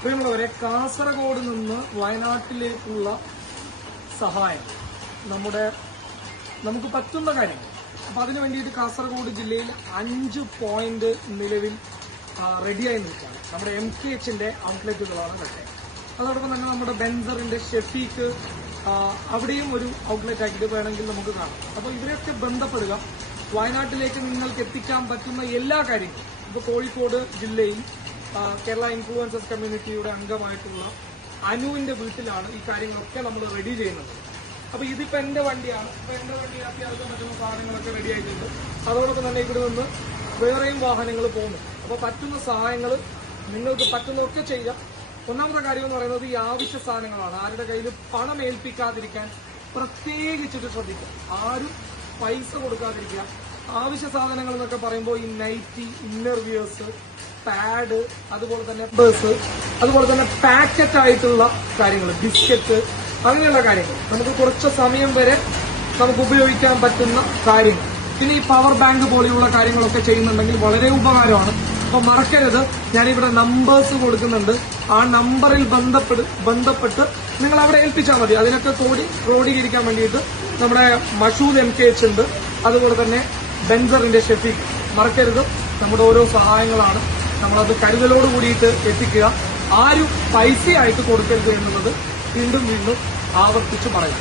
പ്രിയമുള്ളവരെ, കാസർഗോഡ് നിന്ന് വയനാട്ടിലേക്കുള്ള സഹായം നമുക്ക് പറ്റുന്ന കാര്യങ്ങൾ. അപ്പൊ അതിനു വേണ്ടിയിട്ട് കാസർഗോഡ് ജില്ലയിൽ 5 പോയിന്റ് നിലവിൽ റെഡിയായി നിൽക്കുകയാണ്. നമ്മുടെ MKHന്റെ ഔട്ട്ലെറ്റുകളാണ് ഇതൊക്കെ. അതോടൊപ്പം തന്നെ നമ്മുടെ ബെൻസറിന്റെ ഷെഫീക്ക് അവിടെയും ഒരു ഔട്ട്ലെറ്റ് ആക്കിയിട്ട് വേണമെങ്കിൽ നമുക്ക് കാണാം. അപ്പോൾ ഇവരെയൊക്കെ ബന്ധപ്പെടുക. വയനാട്ടിലേക്ക് നിങ്ങൾക്ക് എത്തിക്കാൻ പറ്റുന്ന എല്ലാ കാര്യങ്ങളും. ഇപ്പോൾ കോഴിക്കോട് ജില്ലയിൽ കേരള ഇൻഫ്ലുവൻസേഴ്സ് കമ്മ്യൂണിറ്റിയുടെ അംഗമായിട്ടുള്ള അനുവിന്റെ വീട്ടിലാണ് ഈ കാര്യങ്ങളൊക്കെ നമ്മൾ റെഡി ചെയ്യുന്നത്. അപ്പൊ ഇതിപ്പോ എന്റെ വണ്ടിയാണ്. അപ്പൊ എന്റെ വണ്ടി അത്യാവശ്യം പറ്റുന്ന സാധനങ്ങളൊക്കെ റെഡി ആയിട്ടുണ്ട്. അതോടൊപ്പം തന്നെ ഇവിടെ നിന്ന് വേറെയും വാഹനങ്ങൾ പോകുന്നു. അപ്പൊ പറ്റുന്ന സഹായങ്ങൾ നിങ്ങൾക്ക് പറ്റുന്നതൊക്കെ ചെയ്യാം. ഒന്നാമത്തെ കാര്യം എന്ന് പറയുന്നത് ഈ ആവശ്യ സാധനങ്ങളാണ്. ആരുടെ കയ്യിൽ പണം ഏൽപ്പിക്കാതിരിക്കാൻ പ്രത്യേകിച്ചിട്ട് ശ്രദ്ധിക്കുക. ആരും പൈസ കൊടുക്കാതിരിക്കുക. ആവശ്യ സാധനങ്ങൾ എന്നൊക്കെ പറയുമ്പോൾ ഈ നൈറ്റി, ഇന്നർവിയേഴ്സ്, പാഡ്, അതുപോലെ തന്നെ ബസ്, അതുപോലെ തന്നെ പാക്കറ്റ് ആയിട്ടുള്ള കാര്യങ്ങൾ, ബിസ്ക്കറ്റ്, അങ്ങനെയുള്ള കാര്യങ്ങൾ നമുക്ക് കുറച്ച് സമയം വരെ നമുക്ക് ഉപയോഗിക്കാൻ പറ്റുന്ന കാര്യങ്ങൾ. പിന്നെ ഈ പവർ ബാങ്ക് പോലെയുള്ള കാര്യങ്ങളൊക്കെ ചെയ്യുന്നുണ്ടെങ്കിൽ വളരെ ഉപകാരമാണ്. അപ്പൊ മറക്കരുത്, ഞാനിവിടെ നമ്പേഴ്സ് കൊടുക്കുന്നുണ്ട്. ആ നമ്പറിൽ ബന്ധപ്പെട്ട് നിങ്ങൾ അവിടെ ഏൽപ്പിച്ചാൽ മതി. അതിനൊക്കെ ക്രോഡീകരിക്കാൻ വേണ്ടിയിട്ട് നമ്മുടെ മഷൂദ് MKH ഉണ്ട്. അതുപോലെ തന്നെ ബെൻസറിന്റെ ഷെഫീഖ്. മറക്കരുത്, നമ്മുടെ ഓരോ സഹായങ്ങളാണ്. നമ്മളത് കരുതലോട് കൂടിയിട്ട് എത്തിക്കുക. ആരും പൈസയായിട്ട് കൊടുക്കരുത് എന്നുള്ളത് വീണ്ടും ആവർത്തിച്ച് പറയാം.